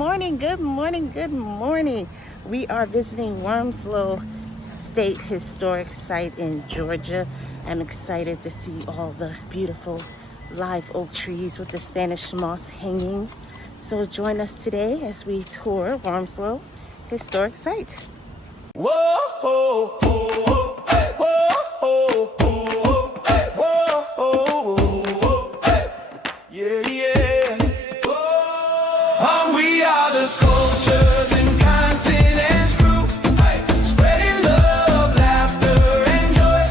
morning, good morning, good morning. We are visiting Wormsloe Historic Site in Georgia. I'm excited to see all the beautiful live oak trees with the Spanish moss hanging. So join us today as we tour Wormsloe Historic Site. Whoa, whoa, whoa, hey, whoa, whoa, whoa, hey, whoa, whoa, whoa, hey, yeah, yeah. We are the cultures and continents group, hey, spreading love, laughter, and joy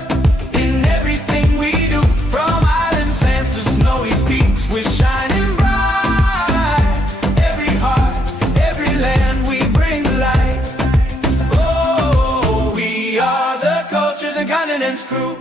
in everything we do. From island sands to snowy peaks, we're shining bright. Every heart, every land, we bring the light. Oh, we are the cultures and continents group.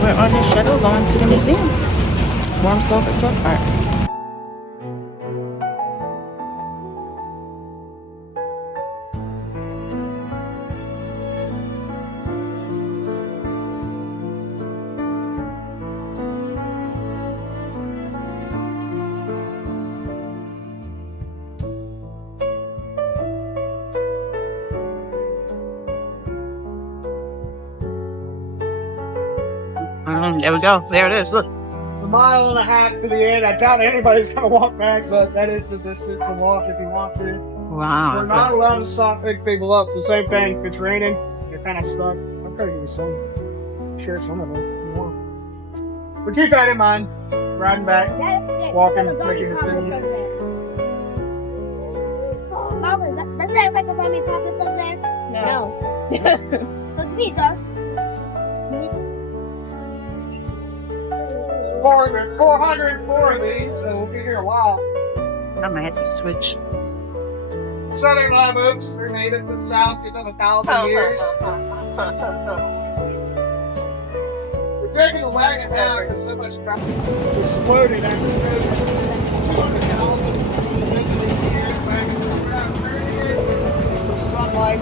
We're on the shuttle going to the museum, Wormsloe Historic Park. There we go. There it is. Look. A mile and a half to the end. I doubt anybody's gonna walk back, but that is the distance to walk if you want to. Wow. We're not allowed to stop, pick people up. So same thing. If it's raining, you're kind of stuck. I'm trying to give you some. Share some of this if you want. But keep that in mind. Riding back, walking, making a decision. Does that like a mommy pockets up there? No. But to me it does. There's 404 of these, so we'll be here a while. I might have to switch. Southern live oaks, they're native to the south, you've done 1,000 years. We're taking the wagon now because so much traffic exploded after sunlight.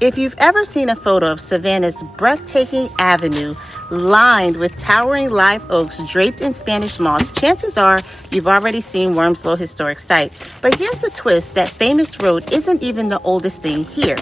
If you've ever seen a photo of Savannah's breathtaking avenue lined with towering live oaks draped in Spanish moss, chances are you've already seen Wormsloe Historic Site. But here's a twist: that famous road isn't even the oldest thing here.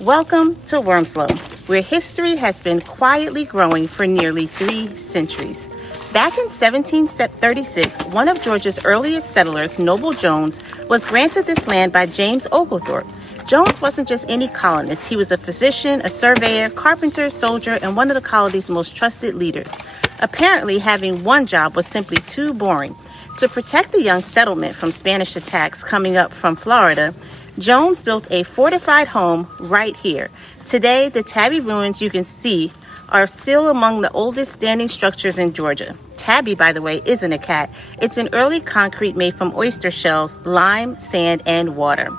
Welcome to Wormsloe, where history has been quietly growing for nearly 3 centuries. Back in 1736, one of Georgia's earliest settlers, Noble Jones, was granted this land by James Oglethorpe. Jones wasn't just any colonist. He was a physician, a surveyor, carpenter, soldier, and one of the colony's most trusted leaders. Apparently, having one job was simply too boring. To protect the young settlement from Spanish attacks coming up from Florida, Jones built a fortified home right here. Today, the Tabby ruins you can see are still among the oldest standing structures in Georgia. Tabby, by the way, isn't a cat. It's an early concrete made from oyster shells, lime, sand, and water.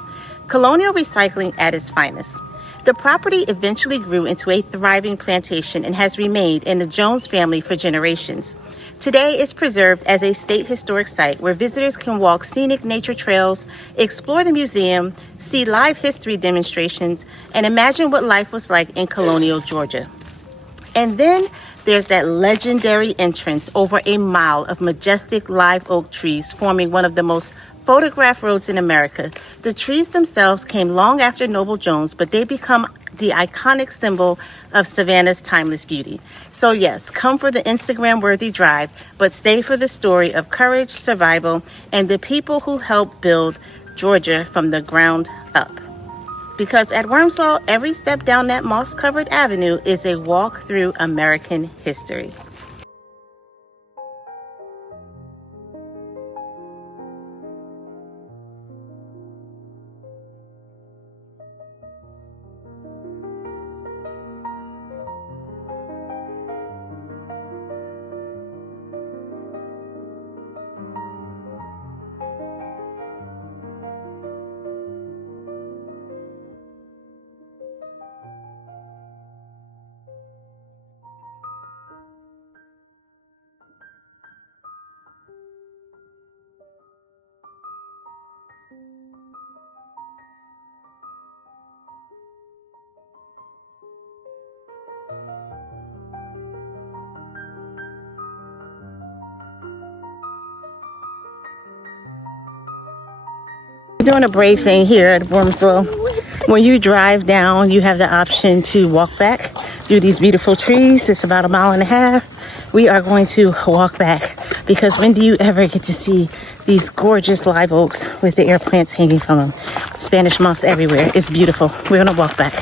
Colonial recycling at its finest. The property eventually grew into a thriving plantation and has remained in the Jones family for generations. Today, it's preserved as a state historic site where visitors can walk scenic nature trails, explore the museum, see live history demonstrations, and imagine what life was like in colonial Georgia. And then there's that legendary entrance over a mile of majestic live oak trees forming one of the most photographed roads in America. The trees themselves came long after Noble Jones, but they become the iconic symbol of Savannah's timeless beauty. So yes, come for the Instagram-worthy drive, but stay for the story of courage, survival, and the people who helped build Georgia from the ground up. Because at Wormsloe, every step down that moss-covered avenue is a walk through American history. We're doing a brave thing here at Wormsloe. When you drive down, you have the option to walk back through these beautiful trees. It's about 1.5 miles. We are going to walk back because when do you ever get to see these gorgeous live oaks with the air plants hanging from them? Spanish moss everywhere. It's beautiful. We're gonna walk back.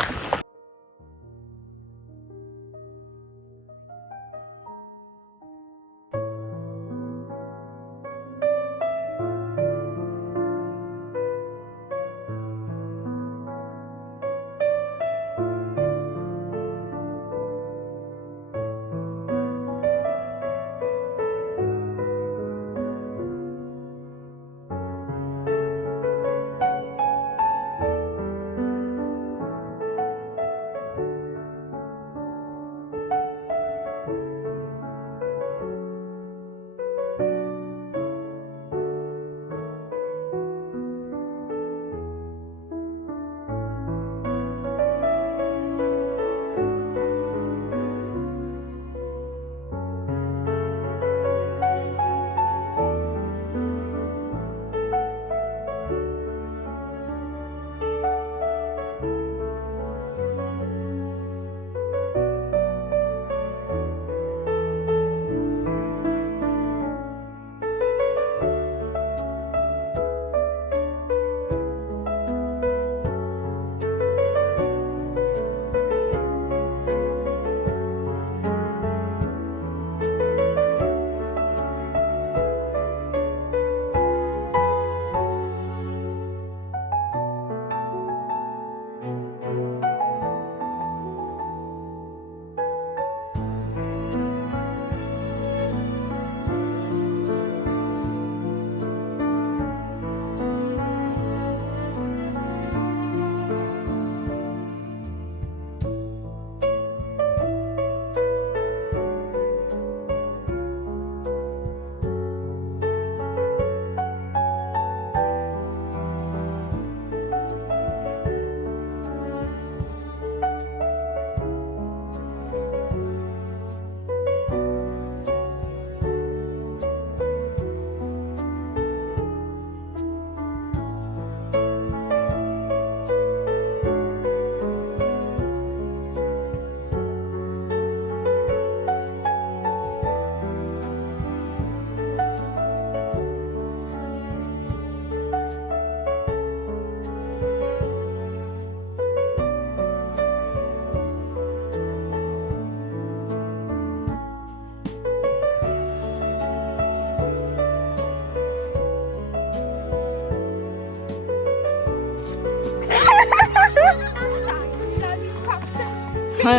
So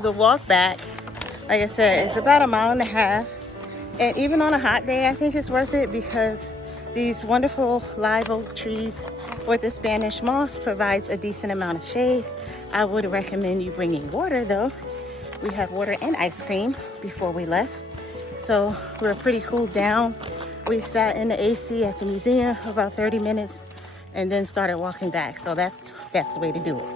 the walk back, like I said, it's about 1.5 miles. And even on a hot day, I think it's worth it because these wonderful live oak trees with the Spanish moss provides a decent amount of shade. I would recommend you bringing water though. We have water and ice cream before we left. So we're pretty cooled down. We sat in the AC at the museum for about 30 minutes and then started walking back. So that's the way to do it.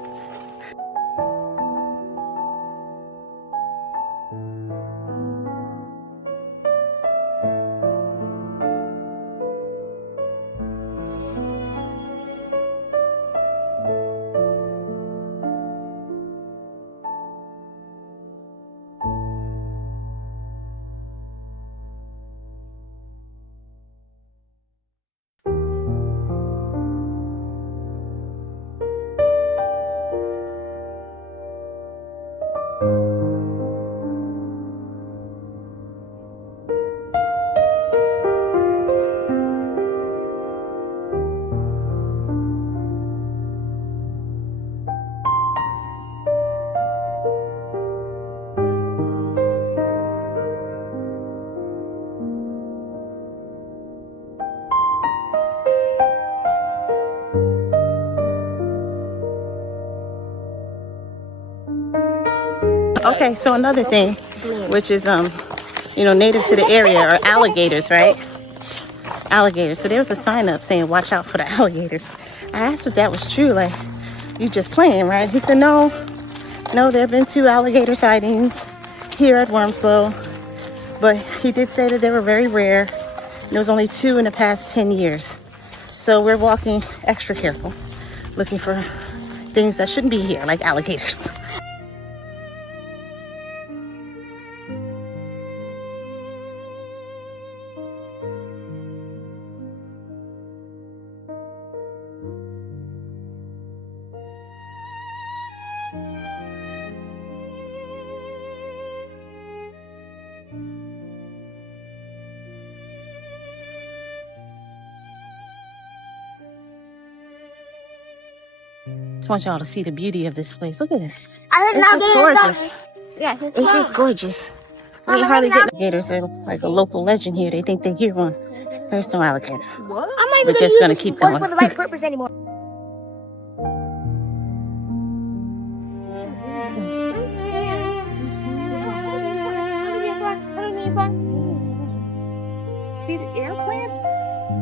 Okay, so another thing, which is native to the area, are alligators, right? Alligators. So there was a sign up saying, "Watch out for the alligators." I asked if that was true. Like, you just playing, right? He said, "No, there have been 2 alligator sightings here at Wormsloe, but he did say that they were very rare. And there was only 2 in the past 10 years. So we're walking extra careful, looking for things that shouldn't be here, like alligators." I want y'all to see the beauty of this place. Look at this. It's just gorgeous. Yeah, It's just gorgeous. We hardly get alligators. They're like a local legend here. They think they're here one. There's no alligator. What? I'm not even We're just gonna keep going. for the right purpose anymore. See the air plants?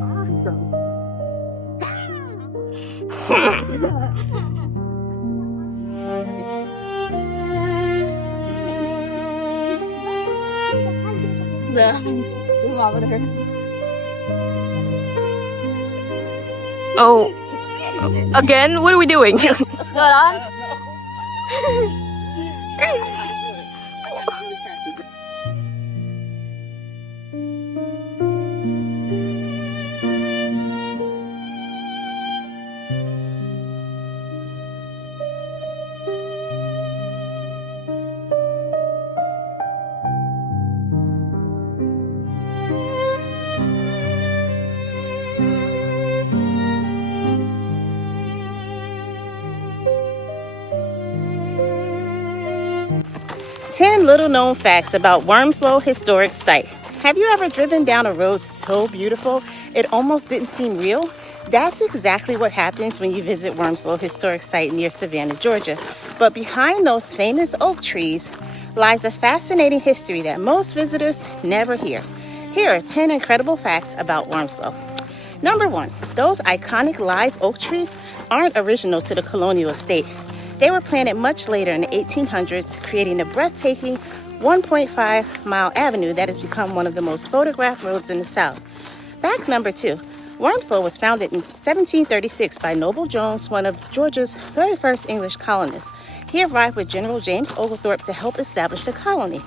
Awesome. Oh, again? What are we doing? What's going on? 10 little known facts about Wormsloe Historic Site. Have you ever driven down a road so beautiful it almost didn't seem real? That's exactly what happens when you visit Wormsloe Historic Site near Savannah, Georgia. But behind those famous oak trees lies a fascinating history that most visitors never hear. Here are 10 incredible facts about Wormsloe. Number 1, those iconic live oak trees aren't original to the colonial estate. They were planted much later in the 1800s, creating a breathtaking 1.5-mile avenue that has become one of the most photographed roads in the South. Fact number 2, Wormsloe was founded in 1736 by Noble Jones, one of Georgia's very first English colonists. He arrived with General James Oglethorpe to help establish the colony.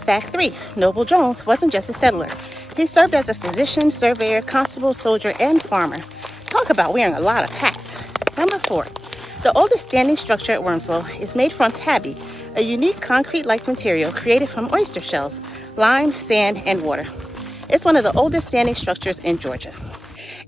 Fact 3, Noble Jones wasn't just a settler. He served as a physician, surveyor, constable, soldier, and farmer. Talk about wearing a lot of hats. Number 4, the oldest standing structure at Wormsloe is made from tabby, a unique concrete-like material created from oyster shells, lime, sand, and water. It's one of the oldest standing structures in Georgia.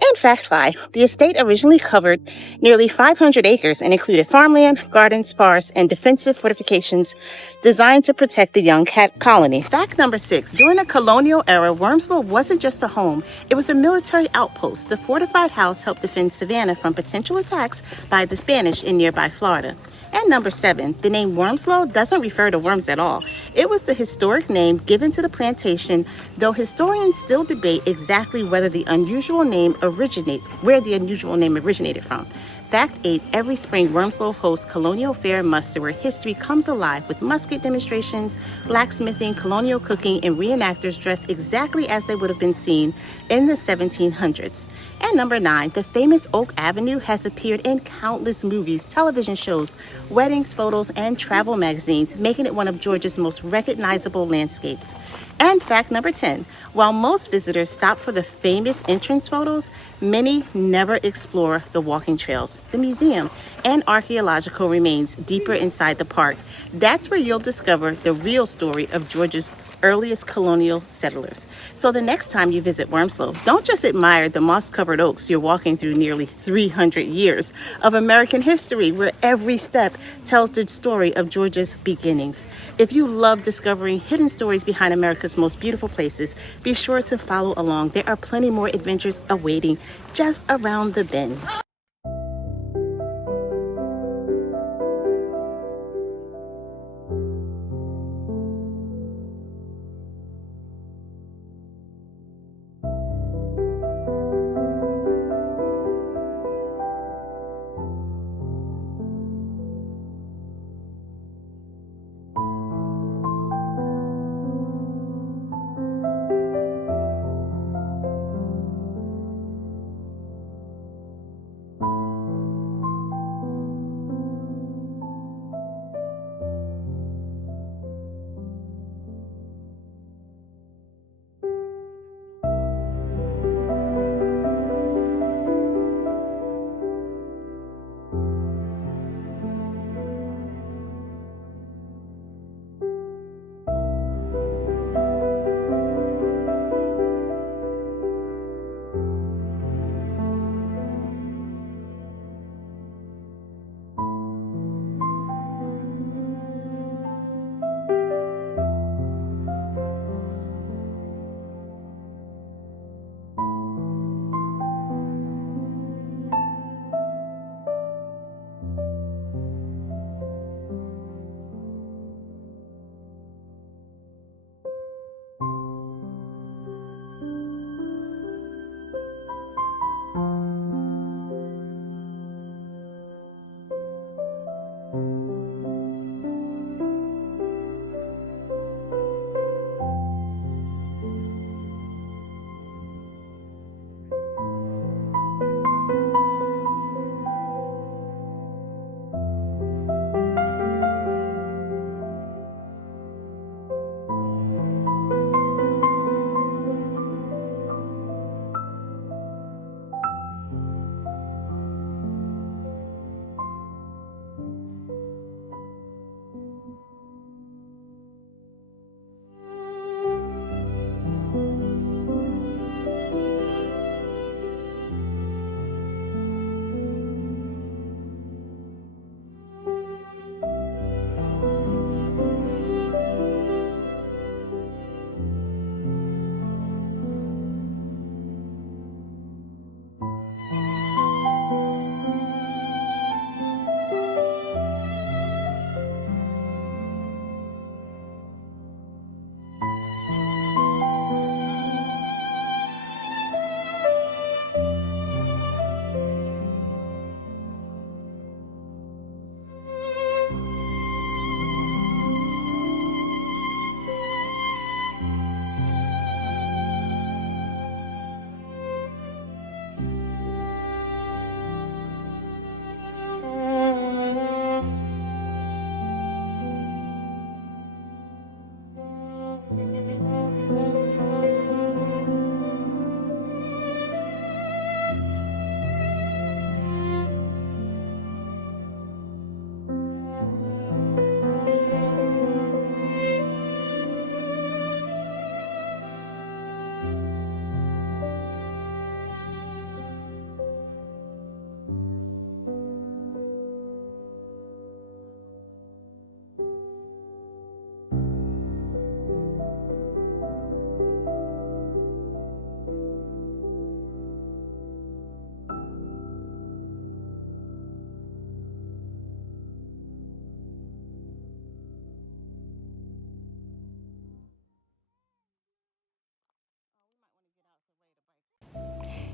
And fact 5, the estate originally covered nearly 500 acres and included farmland, gardens, forests, and defensive fortifications designed to protect the young cat colony. Fact number 6, during the colonial era, Wormsloe wasn't just a home, it was a military outpost. The fortified house helped defend Savannah from potential attacks by the Spanish in nearby Florida. And number 7, the name Wormsloe doesn't refer to worms at all. It was the historic name given to the plantation, though historians still debate exactly where the unusual name originated from. Fact 8, every spring Wormsloe hosts colonial fair and muster where history comes alive with musket demonstrations, blacksmithing, colonial cooking, and reenactors dressed exactly as they would have been seen in the 1700s. And number 9, the famous Oak Avenue has appeared in countless movies, television shows, weddings, photos, and travel magazines, making it one of Georgia's most recognizable landscapes. And fact number 10, while most visitors stop for the famous entrance photos, many never explore the walking trails, the museum, and archaeological remains deeper inside the park. That's where you'll discover the real story of Georgia's earliest colonial settlers. So the next time you visit Wormsloe, don't just admire the moss-covered oaks you're walking through nearly 300 years of American history, where every step tells the story of Georgia's beginnings. If you love discovering hidden stories behind America's most beautiful places, be sure to follow along. There are plenty more adventures awaiting just around the bend.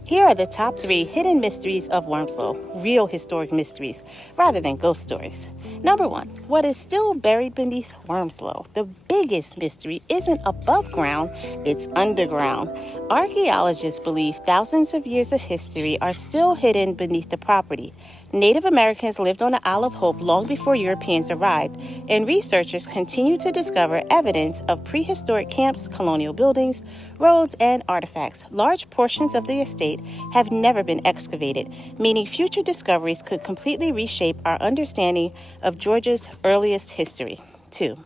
Here are the top 3 hidden mysteries of Wormsloe, real historic mysteries, rather than ghost stories. Number 1, what is still buried beneath Wormsloe? The biggest mystery isn't above ground, it's underground. Archaeologists believe thousands of years of history are still hidden beneath the property. Native Americans lived on the Isle of Hope long before Europeans arrived, and researchers continue to discover evidence of prehistoric camps, colonial buildings, roads, and artifacts. Large portions of the estate have never been excavated, meaning future discoveries could completely reshape our understanding of Georgia's earliest history. 2.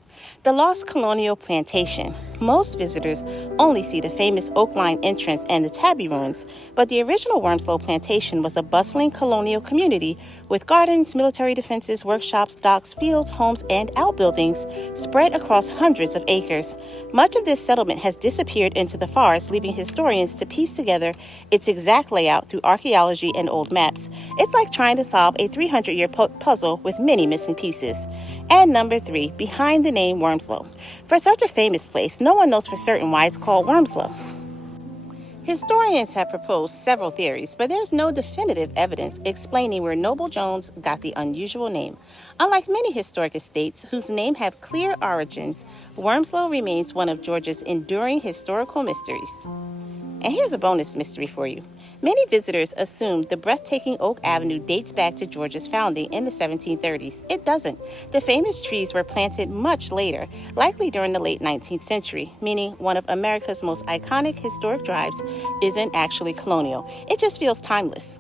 The Lost Colonial Plantation. Most visitors only see the famous oak line entrance and the tabby ruins, but the original Wormsloe Plantation was a bustling colonial community with gardens, military defenses, workshops, docks, fields, homes, and outbuildings spread across hundreds of acres. Much of this settlement has disappeared into the forest, leaving historians to piece together its exact layout through archaeology and old maps. It's like trying to solve a 300-year puzzle with many missing pieces. And number 3, behind the name Wormsloe. For such a famous place, no one knows for certain why it's called Wormsloe. Historians have proposed several theories, but there's no definitive evidence explaining where Noble Jones got the unusual name. Unlike many historic estates whose names have clear origins, Wormsloe remains one of Georgia's enduring historical mysteries. And here's a bonus mystery for you. Many visitors assume the breathtaking Oak Avenue dates back to Georgia's founding in the 1730s. It doesn't. The famous trees were planted much later, likely during the late 19th century, meaning one of America's most iconic historic drives isn't actually colonial. It just feels timeless.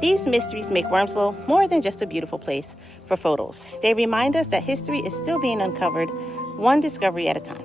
These mysteries make Wormsloe more than just a beautiful place for photos. They remind us that history is still being uncovered, one discovery at a time.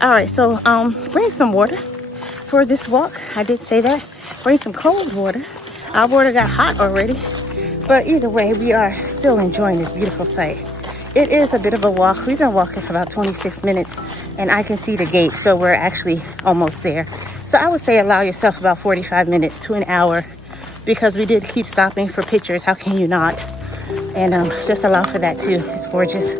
All right, so bring some water for this walk. I did say that. Bring some cold water. Our water got hot already, but either way, we are still enjoying this beautiful site. It is a bit of a walk. We've been walking for about 26 minutes, and I can see the gate, so we're actually almost there. So I would say allow yourself about 45 minutes to an hour, because we did keep stopping for pictures. How can you not? And just allow for that too. It's gorgeous.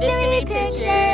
Victory picture!